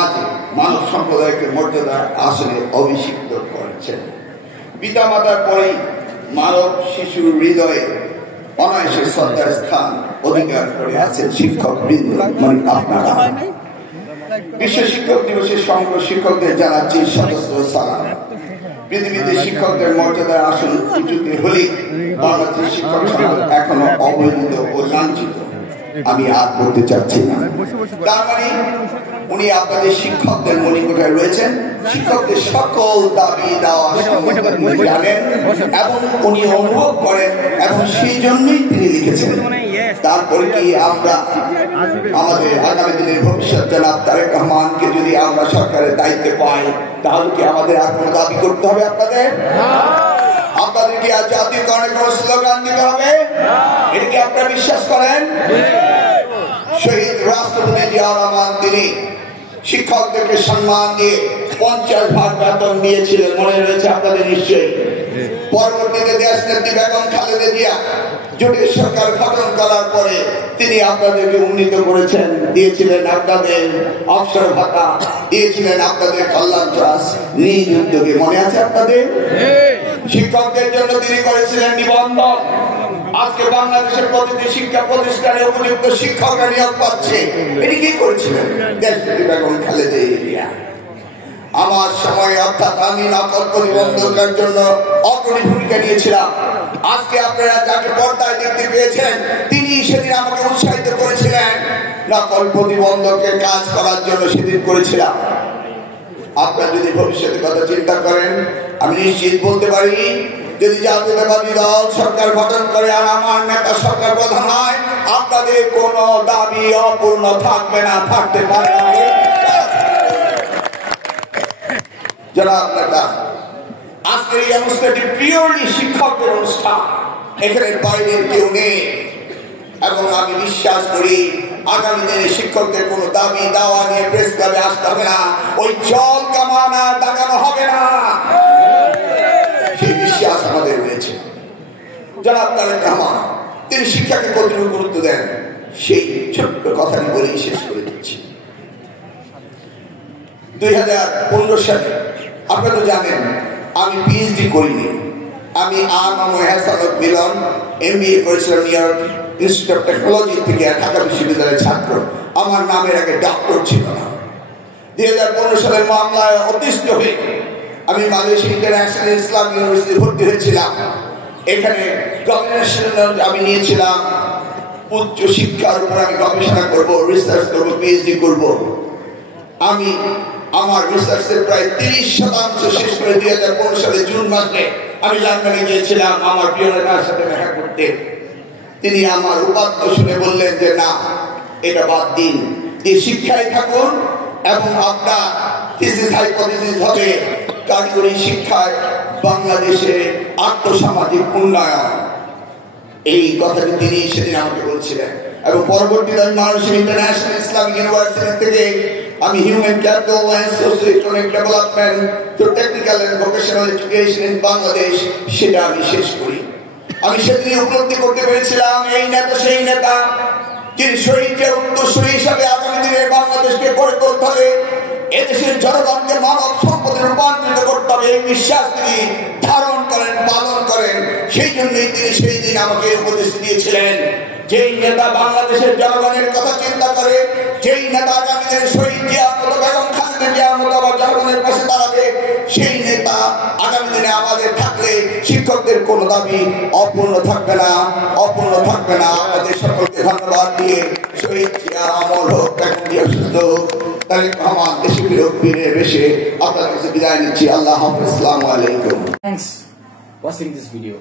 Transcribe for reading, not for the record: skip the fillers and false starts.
মাঝে মানব সম্প্রদায়কে মর্যাদার আসনে অভিষিক্ত করেছেন। পিতা মাতার পরেই মানব শিশুর হৃদয়ে অনায়াসে শ্রদ্ধার স্থান অধিকার করে আছেন শিক্ষক বৃন্দ, মানে আপনারা। বিশ্ব শিক্ষক দিবসে সমগ্র শিক্ষকদের জানাচ্ছি সহস্র সালাম। পৃথিবীতে শিক্ষকদের মর্যাদার আসন উঁচুতে হলে বাংলাদেশের শিক্ষক সমাজ এখনো অবহেলিত ও লাঞ্ছিত। আমি আর বলতে চাচ্ছি না। তার মানে উনি আপনাদের শিক্ষকদের মনিকোঠায় রয়েছেন, শিক্ষকদের সকল দাবি দেওয়া জানেন এবং উনি অনুভব করেন এবং সেই জন্যই তিনি লিখেছেন। তারপরে কি আমরা আমাদের আগামী দিনের ভবিষ্যৎ জনাব তারেক রহমানকে যদি আমরা সরকারের দায়িত্বে পাই, তাহলে কি আমাদের আর কোনো দাবি করতে হবে? আপনাদের কি আজ জাতীয়করণের কোনো স্লোগান দিতে হবে? এটা কি আপনারা বিশ্বাস করেন? শহীদ রাষ্ট্রপতি জিয়াউর রহমান তিনি শিক্ষকদেরকে সম্মান দিয়ে 50 ভাগ বেতন দিয়েছিলেন, মনে রয়েছে আপনাদের নিশ্চয়ই। পরবর্তীতে দেশনেত্রী বেগম খালেদা জিয়া জোটের সরকার গঠন করার পরে তিনি আপনাদেরকে উন্নীত করেছেন, দিয়েছিলেন আপনাদের অবসর ভাতা, দিয়েছিলেন আপনাদের কল্যাণ ট্রাস্ট নিজ উদ্যোগে, মনে আছে আপনাদের? শিক্ষকদের জন্য তিনি করেছিলেন নিবন্ধন। আজকে বাংলাদেশের প্রতিটি শিক্ষা প্রতিষ্ঠানে উপযুক্ত শিক্ষকরা নিয়োগ পাচ্ছে। এটি কি করেছিলেন দেশনেত্রী বেগম খালেদা জিয়া। আমার সময় অর্থাৎ আমি নকল প্রতিবন্ধকের জন্য অগ্রণী ভূমিকা নিয়েছিলাম। আজকে আপনারা যাকে পর্দায় দেখতে পেয়েছেন তিনি সেদিন আমাকে উৎসাহিত করেছিলেন নকল প্রতিবন্ধকের কাজ করার জন্য সেদিন করেছিলাম। আপনারা যদি ভবিষ্যতের কথা চিন্তা করেন, আমি নিশ্চিত বলতে পারি যদি জাতীয়তাবাদী দল সরকার গঠন করে আর আমার নেতা সরকার প্রধান হয়, আপনাদের কোনো দাবি অপূর্ণ থাকবে না, থাকতে পারে না। জনাব নেতা, আজকের এই অনুষ্ঠানটি পিওরলি শিক্ষকদের অনুষ্ঠান, এখানে বাইরের কেউ নেই এবং আমি বিশ্বাস করি আগামী দিনে শিক্ষকদের কোনো দাবি দাওয়া নিয়ে প্রেস ক্লাবে আসতে হবে না, ওই জল কামানা দাগানো হবে না, সেই বিশ্বাস আমাদের রয়েছে। জনাব তারেক রহমান তিনি শিক্ষাকে কতটুকু গুরুত্ব দেন সেই ছোট্ট কথাটি বলেই শেষ করে দিচ্ছি। 2015 সালে আপনারা তো জানেন আমি পিএইচডি করিনি, আমি মিলন MBA করেছিলাম new York institute of technology থেকে, ঢাকা বিশ্ববিদ্যালয়ের ছাত্র। আমার নামের আগে ডক্টর ছিল না। 2015 সালের মামলায় অতিষ্ঠ হয়ে আমি মালয়েশিয়া ইন্টারন্যাশনাল ইসলাম ইউনিভার্সিটি ভর্তি হয়েছিলাম। এখানে গবেষণা আমি নিয়েছিলাম, উচ্চ শিক্ষার উপর আমি গবেষণা করব, রিসার্চ করব, পিএইচডি করব। আমি আমার রিসার্চের প্রায় 30% শেষ করে 2015 সালে জুন মাসে আমি লন্ডনে গিয়েছিলাম আমার প্রিয় নেতার সাথে দেখা করতে। তিনি আমার উপাত্ত শুনে বললেন যে না, এটা বাদ দিন, যে শিক্ষায় থাকুন এবং আপনার থিসিস হাইপোথিসিস হবে কারিগরি শিক্ষায় বাংলাদেশে আর্থসামাজিক উন্নয়ন। এই কথাটি তিনি সেদিন আমাকে বলছিলেন এবং পরবর্তীতে আমি মালয়েশিয়া ইন্টারন্যাশনাল ইসলামিক ইউনিভার্সিটি থেকে আমি human capital and socio-economic development to technical and vocational education in Bangladesh সেটা আমি শেষ করি। আমি সেদিন উপলব্ধি করতে পেরেছিলাম এই নেতা সেই নেতা যিনি শহীদের উত্তরসূরি হিসাবে আগামী দিনে বাংলাদেশকে গড়ে তুলতে হবে, এদেশের জনগণকে মানব সম্পদে রূপান্তরিত করতে হবে, এই বিশ্বাস তিনি ধারণ করেন, পালন করেন। সেই জন্যই তিনি সেই দিন আমাকে উপদেশ দিয়েছিলেন, যেই নেতা বাংলাদেশের জনগণের কথা চিন্তা করে, যেই নেতা আগামী দিনে শহীদ জিয়ার মতো, বেগম খালেদা জিয়ার মতো আবার জনগণের পাশে দাঁড়াবে, সেই নেতা আগামী দিনে আমাদের থাকলে শিক্ষকদের কোনো দাবি অপূর্ণ থাকবে না, অপূর্ণ থাকবে না। আমাদের সকলকে ধন্যবাদ দিয়ে শহীদ জিয়া আমল হোক, বেগম জিয়া সুস্থ হোক, তারেক রহমান দেশে ফিরুক, বীরের বেশে আপনার কাছে বিদায় নিচ্ছি। আল্লাহ হাফেজ, আসসালামু আলাইকুম। Thanks for watching this video.